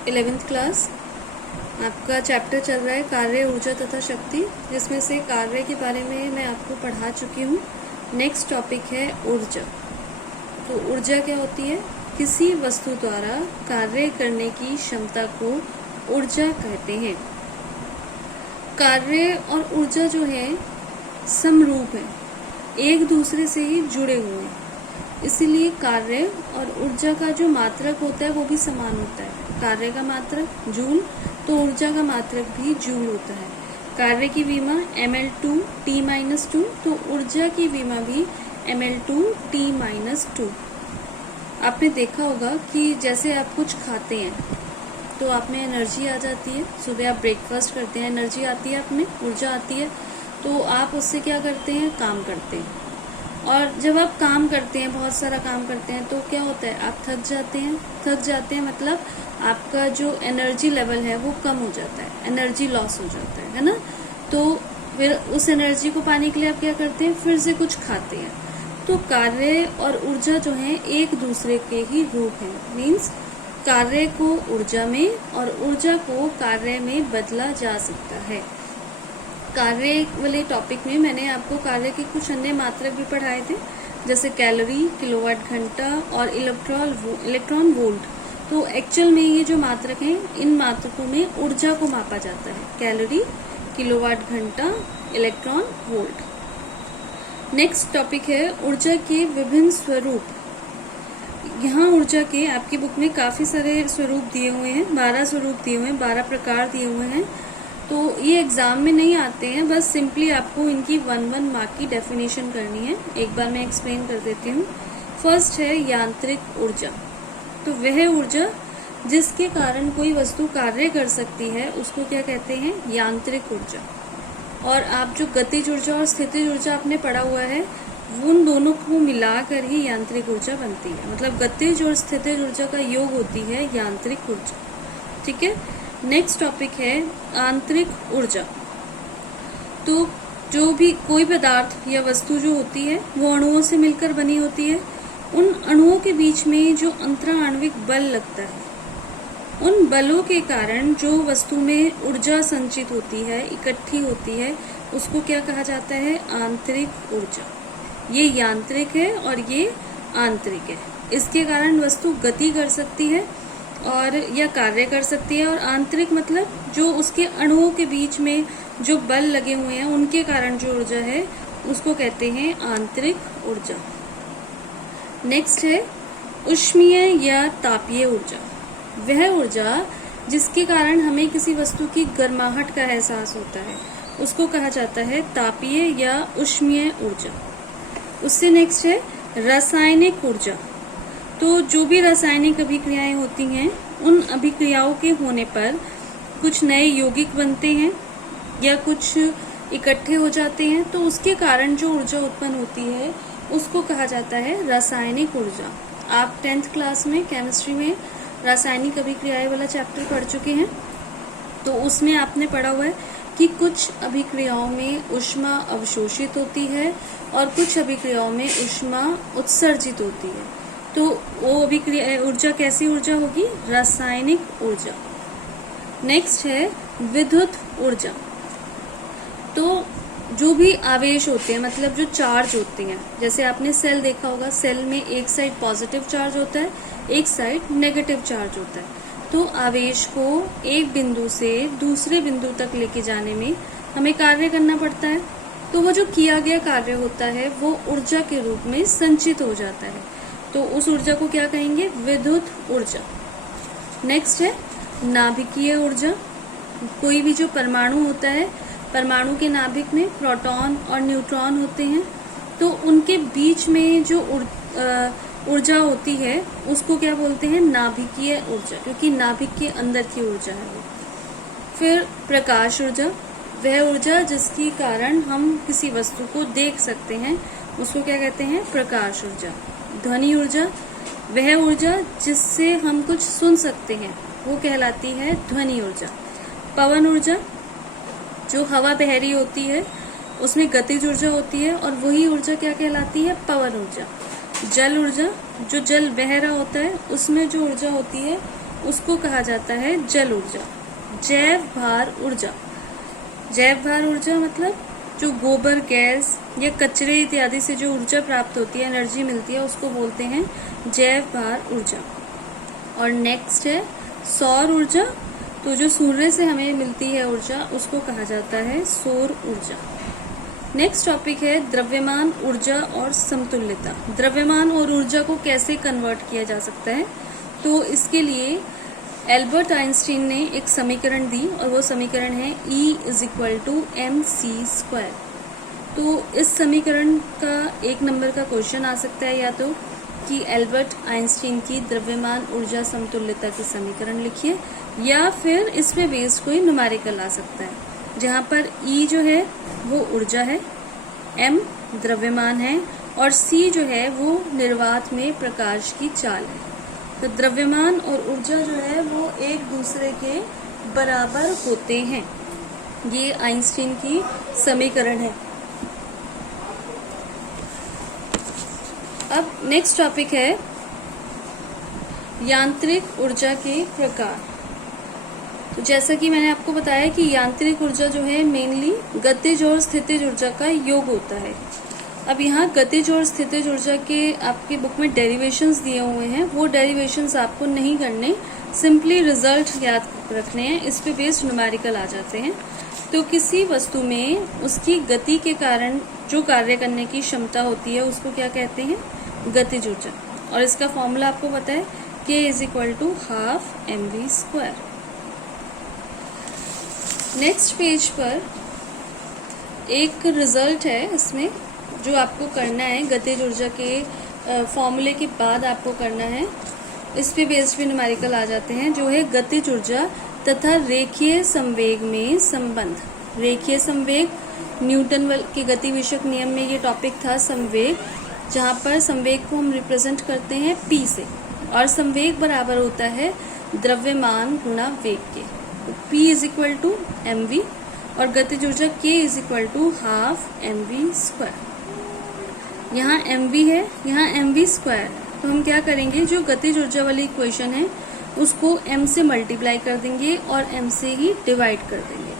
11th class आपका chapter चल रहा है कार्य, ऊर्जा तथा शक्ति, जिसमें से कार्य के बारे में मैं आपको पढ़ा चुकी हूँ। नेक्स्ट टॉपिक है ऊर्जा। तो ऊर्जा क्या होती है? किसी वस्तु द्वारा कार्य करने की क्षमता को ऊर्जा कहते हैं। कार्य और ऊर्जा जो है समरूप है, एक दूसरे से ही जुड़े हुए हैं, इसीलिए कार्य और ऊर्जा का जो मात्रक होता है वो भी समान होता है। कार्य का मात्रक जूल, तो ऊर्जा का मात्रक भी जूल होता है। कार्य की विमा ml2T-2, तो ऊर्जा की विमा भी ml2T-2। आपने देखा होगा कि जैसे आप कुछ खाते हैं तो आप में एनर्जी आ जाती है। सुबह आप ब्रेकफास्ट करते हैं, एनर्जी आती है, आप में ऊर्जा आती है, तो आप उससे क्या करते हैं? काम करते हैं। और जब आप काम करते हैं, बहुत सारा काम करते हैं, तो क्या होता है? आप थक जाते हैं मतलब आपका जो एनर्जी लेवल है वो कम हो जाता है, एनर्जी लॉस हो जाता है ना। तो फिर उस एनर्जी को पाने के लिए आप क्या करते हैं? फिर से कुछ खाते हैं। तो कार्य और ऊर्जा जो है एक दूसरे के ही रूप है। मीन्स कार्य को ऊर्जा में और ऊर्जा को कार्य में बदला जा सकता है। कार्य वाले टॉपिक में मैंने आपको कार्य के कुछ अन्य मात्रक भी पढ़ाए थे, जैसे कैलोरी, किलोवाट घंटा और इलेक्ट्रॉन वोल्ट। तो एक्चुअल में ये जो मात्रक हैं, इन मात्रकों में ऊर्जा को मापा जाता है। कैलोरी, किलोवाट घंटा, इलेक्ट्रॉन वोल्ट। नेक्स्ट टॉपिक है ऊर्जा के विभिन्न स्वरूप। यहाँ ऊर्जा के आपकी बुक में काफी सारे स्वरूप दिए हुए हैं, 12 स्वरूप दिए हुए हैं, 12 प्रकार दिए हुए हैं। तो ये एग्जाम में नहीं आते हैं, बस सिंपली आपको इनकी 1 मार्क की डेफिनेशन करनी है। एक बार मैं एक्सप्लेन कर देती हूँ। फर्स्ट है यांत्रिक ऊर्जा। तो वह ऊर्जा जिसके कारण कोई वस्तु कार्य कर सकती है उसको क्या कहते हैं? यांत्रिक ऊर्जा। और आप जो गतिज ऊर्जा और स्थितिज ऊर्जा आपने पढ़ा हुआ है, उन दोनों को मिलाकर ही यांत्रिक ऊर्जा बनती है। मतलब गतिज और स्थितिज ऊर्जा का योग होती है यांत्रिक ऊर्जा। ठीक है। नेक्स्ट टॉपिक है आंतरिक ऊर्जा। तो जो भी कोई पदार्थ या वस्तु जो होती है वो अणुओं से मिलकर बनी होती है। उन अणुओं के बीच में जो अंतराण्विक बल लगता है, उन बलों के कारण जो वस्तु में ऊर्जा संचित होती है, इकट्ठी होती है, उसको क्या कहा जाता है? आंतरिक ऊर्जा। ये यांत्रिक है और ये आंतरिक है। इसके कारण वस्तु गति कर सकती है और या कार्य कर सकती है। और आंतरिक मतलब जो उसके अणुओं के बीच में जो बल लगे हुए हैं उनके कारण जो ऊर्जा है उसको कहते हैं आंतरिक ऊर्जा। नेक्स्ट है ऊष्मीय या तापीय ऊर्जा। वह ऊर्जा जिसके कारण हमें किसी वस्तु की गर्माहट का एहसास होता है उसको कहा जाता है तापीय या ऊष्मीय ऊर्जा। उससे नेक्स्ट है रासायनिक ऊर्जा। तो जो भी रासायनिक अभिक्रियाएं होती हैं, उन अभिक्रियाओं के होने पर कुछ नए यौगिक बनते हैं या कुछ इकट्ठे हो जाते हैं, तो उसके कारण जो ऊर्जा उत्पन्न होती है उसको कहा जाता है रासायनिक ऊर्जा। आप 10th क्लास में केमिस्ट्री में रासायनिक अभिक्रियाएं वाला चैप्टर पढ़ चुके हैं। तो उसमें आपने पढ़ा हुआ है कि कुछ अभिक्रियाओं में ऊष्मा अवशोषित होती है और कुछ अभिक्रियाओं में ऊष्मा उत्सर्जित होती है। तो वो अभिक्रिया ऊर्जा कैसी ऊर्जा होगी? रासायनिक ऊर्जा। नेक्स्ट है विद्युत ऊर्जा। तो जो भी आवेश होते हैं, मतलब जो चार्ज होते हैं, जैसे आपने सेल देखा होगा, सेल में एक साइड पॉजिटिव चार्ज होता है, एक साइड नेगेटिव चार्ज होता है। तो आवेश को एक बिंदु से दूसरे बिंदु तक लेके जाने में हमें कार्य करना पड़ता है। तो वो जो किया गया कार्य होता है वो ऊर्जा के रूप में संचित हो जाता है। तो उस ऊर्जा को क्या कहेंगे? विद्युत ऊर्जा। नेक्स्ट है नाभिकीय ऊर्जा। कोई भी जो परमाणु होता है, परमाणु के नाभिक में प्रोटॉन और न्यूट्रॉन होते हैं, तो उनके बीच में जो ऊर्जा होती है उसको क्या बोलते हैं? नाभिकीय ऊर्जा, क्योंकि नाभिक के अंदर की ऊर्जा है वो। फिर प्रकाश ऊर्जा। वह ऊर्जा जिसके कारण हम किसी वस्तु को देख सकते हैं उसको क्या कहते हैं? प्रकाश ऊर्जा। ध्वनि ऊर्जा। वह ऊर्जा जिससे हम कुछ सुन सकते हैं वो कहलाती है ध्वनि ऊर्जा। पवन ऊर्जा। जो हवा बह रही होती है उसमें गतिज ऊर्जा होती है और वही ऊर्जा क्या कहलाती है? पवन ऊर्जा। जल ऊर्जा। जो जल बह रहा होता है उसमें जो ऊर्जा होती है उसको कहा जाता है जल ऊर्जा। जैव भार ऊर्जा, जैव भार ऊर्जा मतलब जो गोबर गैस या कचरे इत्यादि से जो ऊर्जा प्राप्त होती है, एनर्जी मिलती है, उसको बोलते हैं जैव भार ऊर्जा। और नेक्स्ट है सौर ऊर्जा, तो जो सूर्य से हमें मिलती है ऊर्जा उसको कहा जाता है सौर ऊर्जा। नेक्स्ट टॉपिक है द्रव्यमान, ऊर्जा और समतुल्यता। द्रव्यमान और ऊर्जा को कैसे कन्वर्ट किया जा सकता है, तो इसके लिए एल्बर्ट आइंस्टीन ने एक समीकरण दी और वो समीकरण है E = mc²। तो इस समीकरण का 1 नंबर का क्वेश्चन आ सकता है, या तो कि एल्बर्ट आइंस्टीन की द्रव्यमान ऊर्जा समतुल्यता की समीकरण लिखिए, या फिर इस पे बेस्ड कोई न्यूमेरिकल आ सकता है, जहाँ पर E जो है वो ऊर्जा है, M द्रव्यमान है और C जो है वो निर्वात में प्रकाश की चाल है। तो द्रव्यमान और ऊर्जा जो है वो एक दूसरे के बराबर होते हैं। ये आइंस्टीन की समीकरण है। अब नेक्स्ट टॉपिक है यांत्रिक ऊर्जा के प्रकार। तो जैसा कि मैंने आपको बताया कि यांत्रिक ऊर्जा जो है मेनली गतिज और स्थितिज ऊर्जा का योग होता है। अब यहाँ गतिज और स्थितिज ऊर्जा के आपके बुक में डेरिवेशंस दिए हुए हैं, वो डेरिवेशंस आपको नहीं करने, सिंपली रिजल्ट याद रखने हैं, इस पे बेस्ड न्यूमेरिकल आ जाते हैं। तो किसी वस्तु में उसकी गति के कारण जो कार्य करने की क्षमता होती है उसको क्या कहते हैं, गतिज ऊर्जा। और इसका फॉर्मूला आपको पता है K = ½ mv²। नेक्स्ट पेज पर एक रिजल्ट है, इसमें जो आपको करना है गतिज ऊर्जा के फॉर्मूले के बाद आपको करना है, इस पे बेस्ड भी न्यूमेरिकल आ जाते हैं, जो है गतिज ऊर्जा तथा रेखीय संवेग में संबंध। रेखीय संवेग, न्यूटन के गति विषयक नियम में ये टॉपिक था संवेग, जहाँ पर संवेग को हम रिप्रेजेंट करते हैं P से, और संवेग बराबर होता है द्रव्यमान गुणा वेग के। P = mv और गतिज ऊर्जा K = ½ mv²। यहाँ mv है, यहाँ mv², तो हम क्या करेंगे, जो गतिज ऊर्जा वाली इक्वेशन है उसको m से मल्टीप्लाई कर देंगे और m से ही डिवाइड कर देंगे।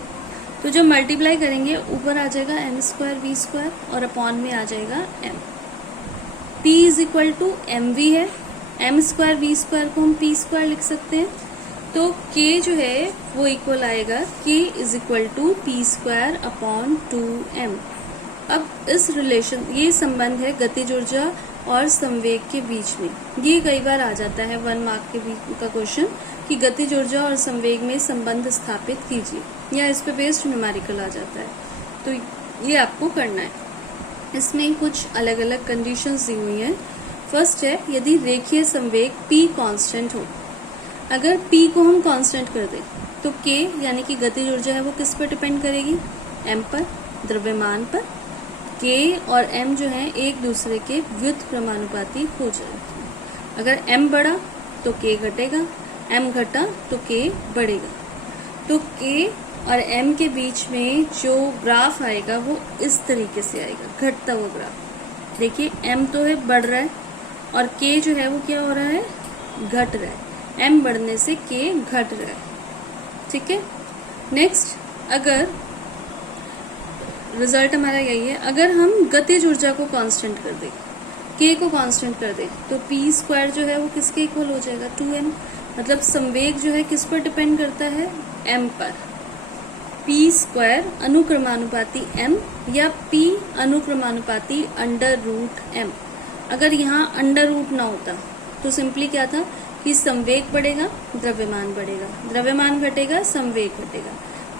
तो जब मल्टीप्लाई करेंगे ऊपर आ जाएगा m² v² और अपॉन में आ जाएगा m। P = mv है, m² v² को हम p² लिख सकते हैं। तो K जो है वो इक्वल आएगा K = p²/2m। अब इस रिलेशन, ये संबंध है गतिज ऊर्जा और संवेग के बीच में। ये कई बार आ जाता है 1 मार्क के बीच का क्वेश्चन कि गतिज ऊर्जा और संवेग में संबंध स्थापित कीजिए, या इस पे बेस्ड न्यूमेरिकल आ जाता है। तो ये आपको करना है। इसमें कुछ अलग अलग कंडीशंस दी हुई हैं। फर्स्ट है, यदि रेखीय संवेग P कांस्टेंट हो। अगर P को हम कांस्टेंट कर दें तो K यानी कि गतिज ऊर्जा है वो किस पर डिपेंड करेगी, M पर, द्रव्यमान पर। K और M जो है एक दूसरे के व्युत्क्रमानुपाती हो जाएंगे। अगर M बढ़ा तो K घटेगा, M घटा तो K बढ़ेगा। तो K और M के बीच में जो ग्राफ आएगा वो इस तरीके से आएगा, घटता हुआ ग्राफ। देखिए M तो है बढ़ रहा है और K जो है वो क्या हो रहा है, घट रहा है। M बढ़ने से K घट रहा है, ठीक है। नेक्स्ट, अगर रिजल्ट हमारा यही है, अगर हम गतिज ऊर्जा को कांस्टेंट कर दें, K को कांस्टेंट कर दें, तो p² जो है वो किसके इक्वल हो जाएगा, 2m। मतलब संवेग जो है किस पर डिपेंड करता है, m पर। p² अनुक्रमानुपाती m या p अनुक्रमानुपाती √m। अगर यहाँ अंडर रूट ना होता तो सिंपली क्या था कि संवेग बढ़ेगा, द्रव्यमान बढ़ेगा, द्रव्यमान घटेगा, संवेग घटेगा।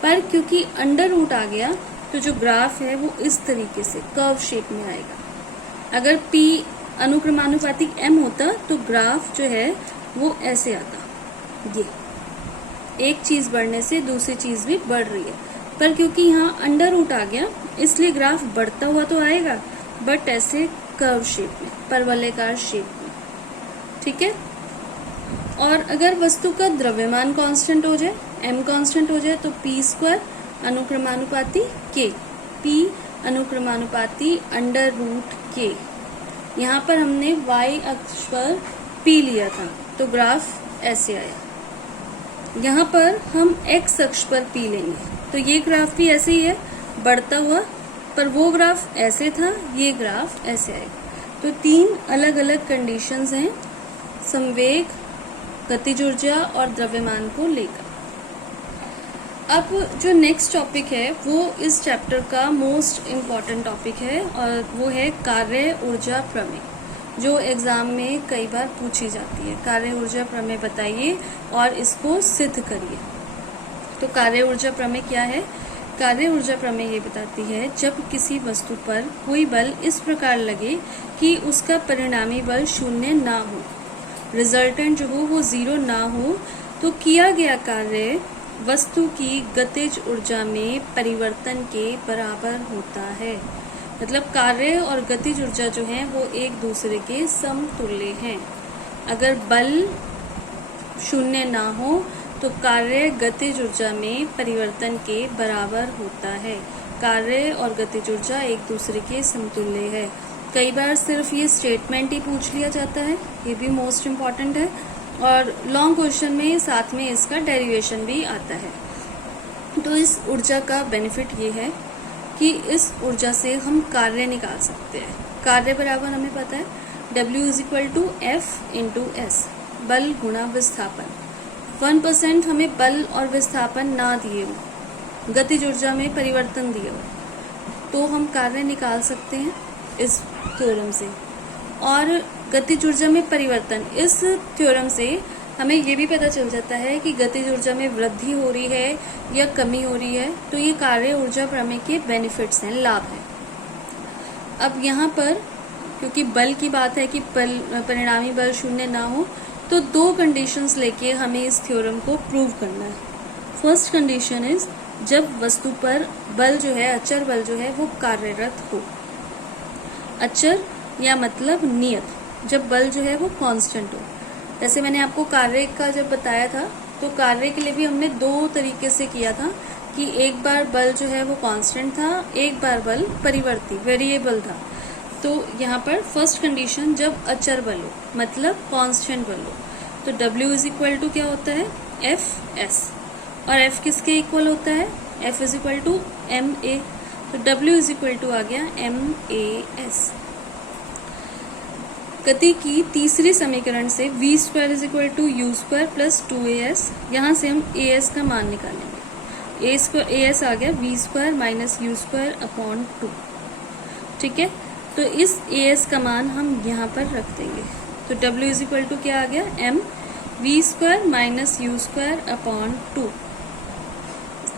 पर क्योंकि अंडर रूट आ गया तो जो ग्राफ है वो इस तरीके से कर्व शेप में आएगा। अगर P अनुक्रमानुपाती M होता तो ग्राफ जो है वो ऐसे आता, ये एक चीज बढ़ने से दूसरी चीज भी बढ़ रही है। पर क्योंकि यहाँ अंडर रूट आ गया इसलिए ग्राफ बढ़ता हुआ तो आएगा, बट ऐसे कर्व शेप में, परवलयकार शेप में, ठीक है। और अगर वस्तु का द्रव्यमान कांस्टेंट हो जाए, m कांस्टेंट हो जाए, तो p² अनुक्रमानुपाती k, p अनुक्रमानुपाती √k। यहाँ पर हमने y अक्ष पर p लिया था तो ग्राफ ऐसे आया, यहाँ पर हम x अक्ष पर P लेंगे, तो ये ग्राफ भी ऐसे ही है बढ़ता हुआ, पर वो ग्राफ ऐसे था, ये ग्राफ ऐसे आएगा। तो 3 अलग अलग कंडीशंस हैं संवेग, गतिज ऊर्जा और द्रव्यमान को लेकर। अब जो नेक्स्ट टॉपिक है वो इस चैप्टर का मोस्ट इम्पॉर्टेंट टॉपिक है, और वो है कार्य ऊर्जा प्रमेय, जो एग्जाम में कई बार पूछी जाती है। कार्य ऊर्जा प्रमेय बताइए और इसको सिद्ध करिए। तो कार्य ऊर्जा प्रमेय क्या है? कार्य ऊर्जा प्रमेय ये बताती है जब किसी वस्तु पर कोई बल इस प्रकार लगे कि उसका परिणामी बल शून्य ना हो, रिजल्टेंट जो हो वो 0 ना हो, तो किया गया कार्य वस्तु की गतिज ऊर्जा में परिवर्तन के बराबर होता है। मतलब कार्य और गतिज ऊर्जा जो है वो एक दूसरे के समतुल्य हैं। अगर बल शून्य ना हो तो कार्य गतिज ऊर्जा में परिवर्तन के बराबर होता है। कार्य और गतिज ऊर्जा एक दूसरे के समतुल्य है। कई बार सिर्फ ये स्टेटमेंट ही पूछ लिया जाता है, ये भी मोस्ट इम्पॉर्टेंट है, और लॉन्ग क्वेश्चन में साथ में इसका डेरिवेशन भी आता है। तो इस ऊर्जा का बेनिफिट ये है कि इस ऊर्जा से हम कार्य निकाल सकते हैं। कार्य बराबर हमें पता है W = F × S, बल गुणा विस्थापन। 1% हमें बल और विस्थापन ना दिए हो, गतिज ऊर्जा में परिवर्तन दिए हो, तो हम कार्य निकाल सकते हैं इस थ्योरम से। और गतिज ऊर्जा में परिवर्तन, इस थ्योरम से हमें ये भी पता चल जाता है कि गतिज ऊर्जा में वृद्धि हो रही है या कमी हो रही है। तो ये कार्य ऊर्जा प्रमेय के बेनिफिट्स हैं, लाभ हैं। अब यहाँ पर क्योंकि बल की बात है कि परिणामी बल शून्य ना हो, तो 2 कंडीशंस लेके हमें इस थ्योरम को प्रूव करना है। फर्स्ट कंडीशन इज जब वस्तु पर बल जो है, अचर बल जो है वो कार्यरत हो। अचर या मतलब नियत, जब बल जो है वो कांस्टेंट हो। जैसे मैंने आपको कार्य का जब बताया था, तो कार्य के लिए भी हमने 2 तरीके से किया था कि एक बार बल जो है वो कांस्टेंट था, एक बार बल परिवर्ती वेरिएबल था। तो यहाँ पर फर्स्ट कंडीशन जब अचर बल हो, मतलब कांस्टेंट बल हो, तो W = क्या होता है? Fs, और F किसके इक्वल होता है? F = ma, तो W = आ गया mas। गति की तीसरी समीकरण से v² = u² + 2as, यहाँ से हम as का मान निकालेंगे। as आ गया v² - u²/2। ठीक है, तो इस as का मान हम यहाँ पर रख देंगे। तो W = क्या आ गया? m v² - u²/2।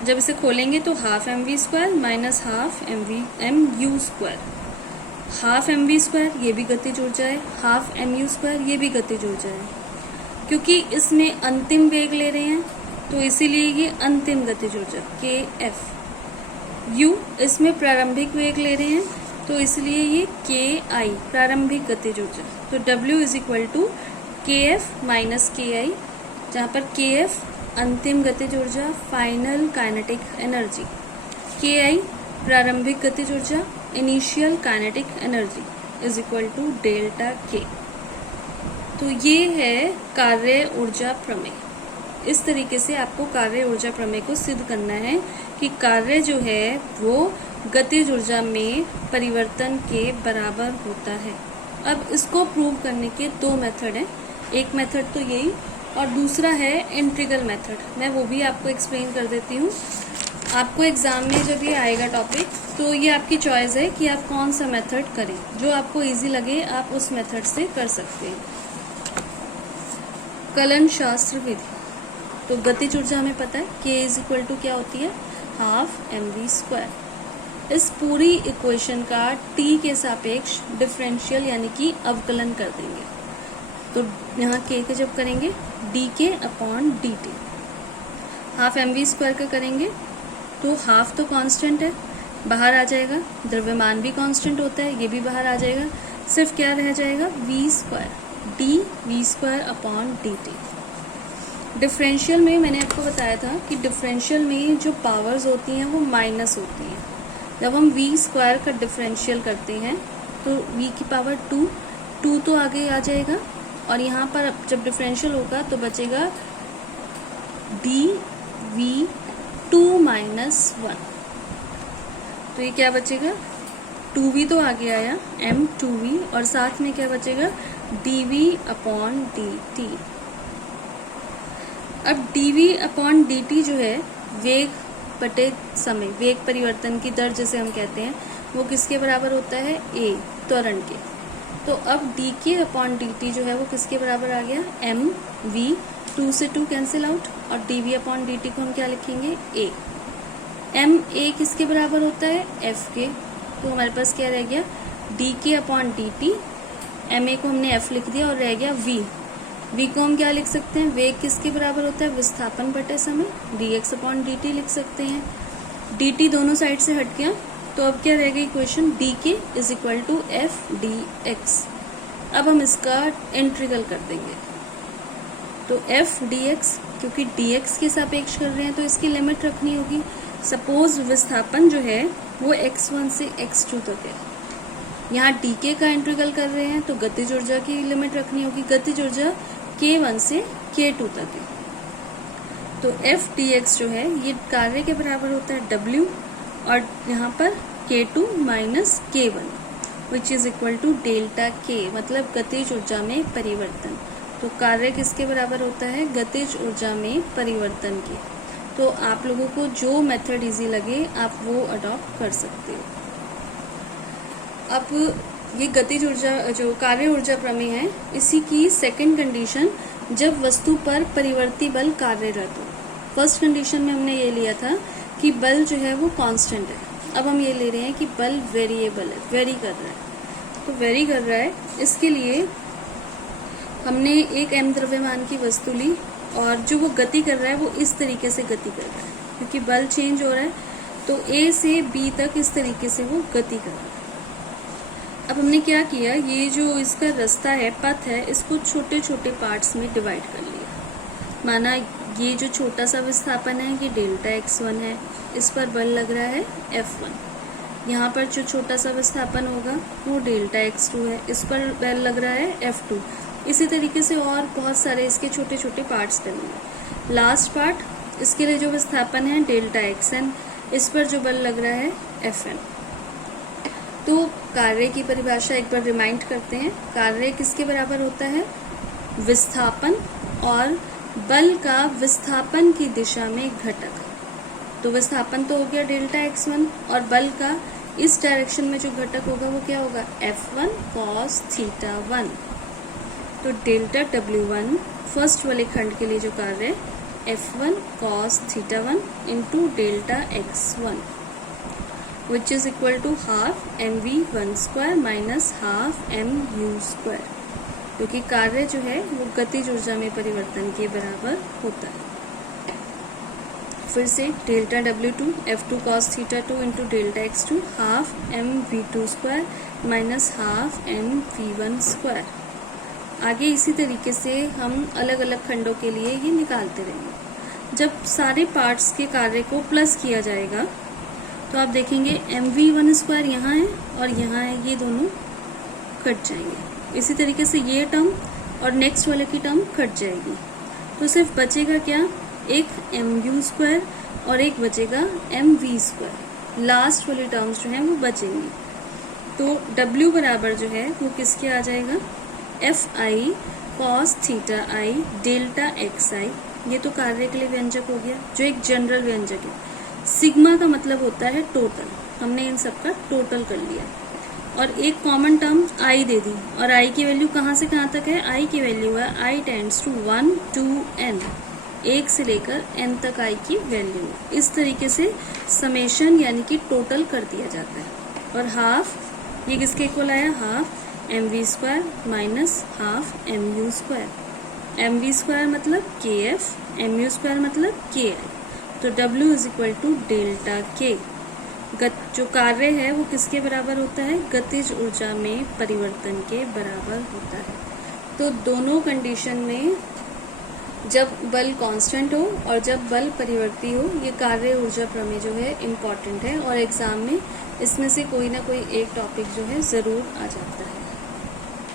जब इसे खोलेंगे तो ½ mv² - ½ mu²। ½ mv² ये भी गतिज ऊर्जा है, ½ mu² ये भी गतिज ऊर्जा है। क्योंकि इसमें अंतिम वेग ले रहे हैं तो इसीलिए ये अंतिम गतिज ऊर्जा kF। u इसमें प्रारंभिक वेग ले रहे हैं तो इसलिए ये ki प्रारंभिक गतिज ऊर्जा। तो W = kF - ki, जहाँ पर kF अंतिम गतिज ऊर्जा, फाइनल काइनेटिक एनर्जी, ki प्रारंभिक गतिज ऊर्जा, initial kinetic energy = delta k। तो ये है कार्य ऊर्जा प्रमेय। इस तरीके से आपको कार्य ऊर्जा प्रमेय को सिद्ध करना है कि कार्य जो है वो गतिज ऊर्जा में परिवर्तन के बराबर होता है। अब इसको प्रूव करने के 2 मेथड हैं। एक मेथड तो यही, और दूसरा है इंटीग्रल मेथड। मैं वो भी आपको एक्सप्लेन कर देती हूँ। आपको एग्जाम में जब ये आएगा टॉपिक, तो ये आपकी चॉइस है कि आप कौन सा मेथड करें। जो आपको इजी लगे आप उस मेथड से कर सकते हैं। कलन शास्त्र विधि। तो गतिज ऊर्जा हमें पता है k = क्या होती है? ½ mv²। इस पूरी इक्वेशन का t के सापेक्ष डिफरेंशियल यानी कि अवकलन कर देंगे। तो यहाँ k के जब करेंगे dk/dt, ½ mv² का करेंगे तो ½ तो कांस्टेंट है, बाहर आ जाएगा। द्रव्यमान भी कांस्टेंट होता है, ये भी बाहर आ जाएगा। सिर्फ क्या रह जाएगा? v², dv²/dt। डिफरेंशियल में मैंने आपको बताया था कि डिफरेंशियल में जो पावर्स होती हैं वो माइनस होती हैं। जब हम v² का डिफरेंशियल करते हैं तो v⁴2 तो आगे आ जाएगा, और यहाँ पर जब डिफरेंशियल होगा तो बचेगा d -1। तो ये क्या बचेगा, 2v तो आगे आया m2v, और साथ में क्या बचेगा dv/dt। अब dv/dt जो है वेग बटे समय, वेग परिवर्तन की दर जिसे हम कहते हैं, वो किसके बराबर होता है, a, त्वरण के। तो अब dk/dt जो है वो किसके बराबर आ गया, mv, 2 से 2 कैंसिल आउट, और dv/dt को हम क्या लिखेंगे, a। ma किसके बराबर होता है, f के। तो हमारे पास क्या रह गया, dk/dt, ma को हमने f लिख दिया और रह गया v को हम क्या लिख सकते हैं, वेग किसके बराबर होता है, विस्थापन बटे समय, dx/dt लिख सकते हैं। dt दोनों साइड से हट गया, तो अब क्या रह गई इक्वेशन, dk = f dx। अब हम इसका इंटीग्रल कर देंगे, तो f dx, क्योंकि dx के सापेक्ष कर रहे हैं तो इसकी लिमिट रखनी होगी। सपोज विस्थापन जो है वो x1 से x2 तक है, यहाँ dk का इंटीग्रल कर रहे हैं तो गतिज ऊर्जा की लिमिट रखनी होगी। गतिज ऊर्जा k1 से k2 तक है, तो f dx जो है ये कार्य के बराबर होता है w, और यहाँ पर k2 minus k1 which is equal to delta k, मतलब गतिज ऊर्जा में परिवर्तन। तो कार्य किसके बराबर होता है, गतिज ऊर्जा में परिवर्तन के। तो आप लोगों को जो मेथड इजी लगे आप वो अडॉप्ट कर सकते हो। अब ये गतिज ऊर्जा जो कार्य ऊर्जा प्रमेय है, इसी की सेकंड कंडीशन, जब वस्तु पर परिवर्ती बल कार्यरत हो। फर्स्ट कंडीशन में हमने ये लिया था कि बल जो है वो कांस्टेंट है, अब हम ये ले रहे हैं कि बल वेरिएबल है, वेरी कर रहा है। तो वेरी कर रहा है, इसके लिए हमने एक m द्रव्यमान की वस्तु ली, और जो वो गति कर रहा है वो इस तरीके से गति कर रहा है, क्योंकि बल चेंज हो रहा है, तो a से b तक इस तरीके से वो गति कर रहा है। अब हमने क्या किया, ये जो इसका रास्ता है, पथ है, इसको छोटे छोटे पार्ट्स में डिवाइड कर लिया। माना ये जो छोटा सा विस्थापन है ये डेल्टा x1 है, इस पर बल लग रहा है F1। यहाँ पर जो छोटा सा विस्थापन होगा वो डेल्टा x2 है, इस पर बल लग रहा है F2। इसी तरीके से और बहुत सारे इसके छोटे छोटे पार्ट्स बनेंगे। लास्ट पार्ट, इसके लिए जो विस्थापन है डेल्टा xn, इस पर जो बल लग रहा है Fn। तो कार्य की परिभाषा एक बार रिमाइंड करते हैं। कार्य किसके बराबर होता है, विस्थापन और बल का विस्थापन की दिशा में घटक। तो विस्थापन तो हो गया डेल्टा x1, और बल का इस डायरेक्शन में जो घटक होगा वो क्या होगा, F1 cos θ1। तो डेल्टा W1 फर्स्ट वाले खंड के लिए जो कार्य है F1 cos θ1 into delta x1 which is equal to half mv1² minus half mu², क्योंकि कार्य जो है वो गतिज ऊर्जा में परिवर्तन के बराबर होता है। फिर से delta W2 F2 cos θ2 into delta x2 half mv2² minus half mv1²। आगे इसी तरीके से हम अलग अलग खंडों के लिए ये निकालते रहेंगे। जब सारे पार्ट्स के कार्य को प्लस किया जाएगा तो आप देखेंगे mv1² यहाँ है और यहाँ है, ये दोनों कट जाएंगे। इसी तरीके से ये टर्म और नेक्स्ट वाले की टर्म कट जाएगी, तो सिर्फ बचेगा क्या, एक mu² और एक बचेगा mv²। लास्ट वाली टर्म्स जो हैं वो बचेंगी। तो w बराबर जो है वो किसके आ जाएगा, Fi cos θi delta xi। ये तो कार्य के लिए व्यंजक हो गया जो एक जनरल व्यंजक है। सिग्मा का मतलब होता है टोटल, हमने इन सब का टोटल कर लिया और एक कॉमन टर्म i दे दी। और i की वैल्यू कहाँ से कहाँ तक है, i की वैल्यू है i tends to 1 to n, 1 से लेकर n तक i की वैल्यू। इस तरीके से समेशन यानी कि टोटल कर दिया जाता है। और हाफ ये किसके इक्वल आया, half mv² minus half mu²। mv² मतलब kf, mu² मतलब ki। तो w is equal to delta k। जो कार्य है वो किसके बराबर होता है, गतिज ऊर्जा में परिवर्तन के बराबर होता है। तो दोनों कंडीशन में जब बल कांस्टेंट हो और जब बल परिवर्ती हो, ये कार्य ऊर्जा प्रमेय जो है इम्पॉर्टेंट है और एग्जाम में इसमें से कोई ना कोई एक टॉपिक जो है ज़रूर आ जाता है।